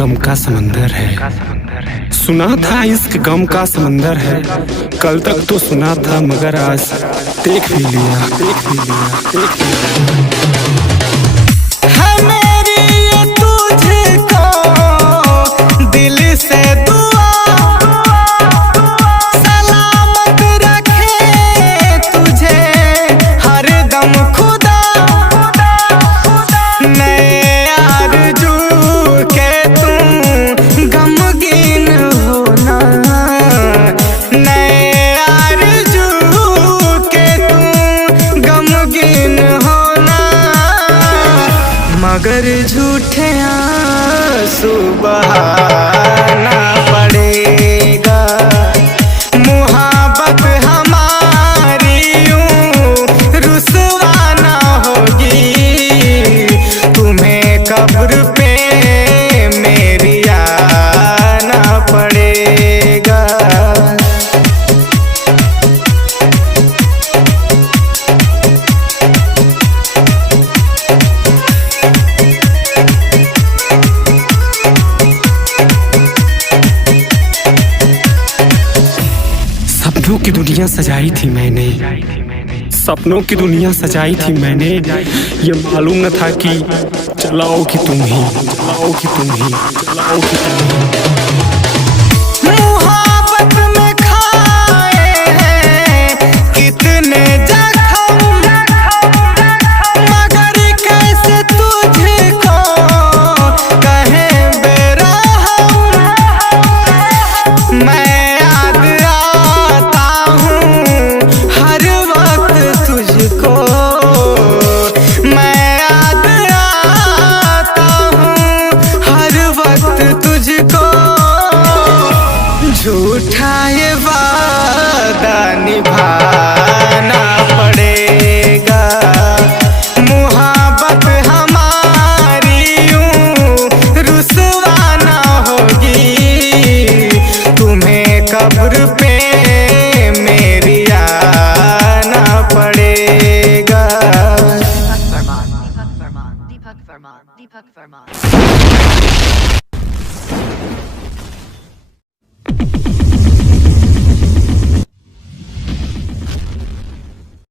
गम का समंदर है। सुना था इश्क गम का समंदर है, कल तक तो सुना था मगर आज देख भी लिया, देख भी लिया, देख भी लिया। है मेरी ये तुझको दिल से दुआ, सलामत रखे तुझे हर दम खुदा। नए आरज़ू के तुम गमगीन होना, नए आरज़ू के तुम गमगीन होना, मगर झूठे आंसू बहाना पड़ेगा। मुहब्बत हमारी यूं रुसवा ना होगी, तुम्हें कब्र पे मेरी आना पड़ेगा। सपनों की दुनिया सजाई थी मैंने, सपनों की दुनिया सजाई थी मैंने, ये मालूम न था कि चलाओगी तुम ही, चलाओगी तुम ही, चलाओगी तुम ही। मुहब्बत में खाए हैं कितने जख्म, मगर कैसे तुझको कहें बेरहम। मैं याद आता हूँ हर वक्त तुझको, मैं याद आता हूँ हर वक्त तुझको। झूठा ये वादा निभाना पड़ेगा, मुहब्बत हमारी यूं रुसवा ना होगी, तुम्हें कब्र पे मेरी आना पड़ेगा। Deepak Verma.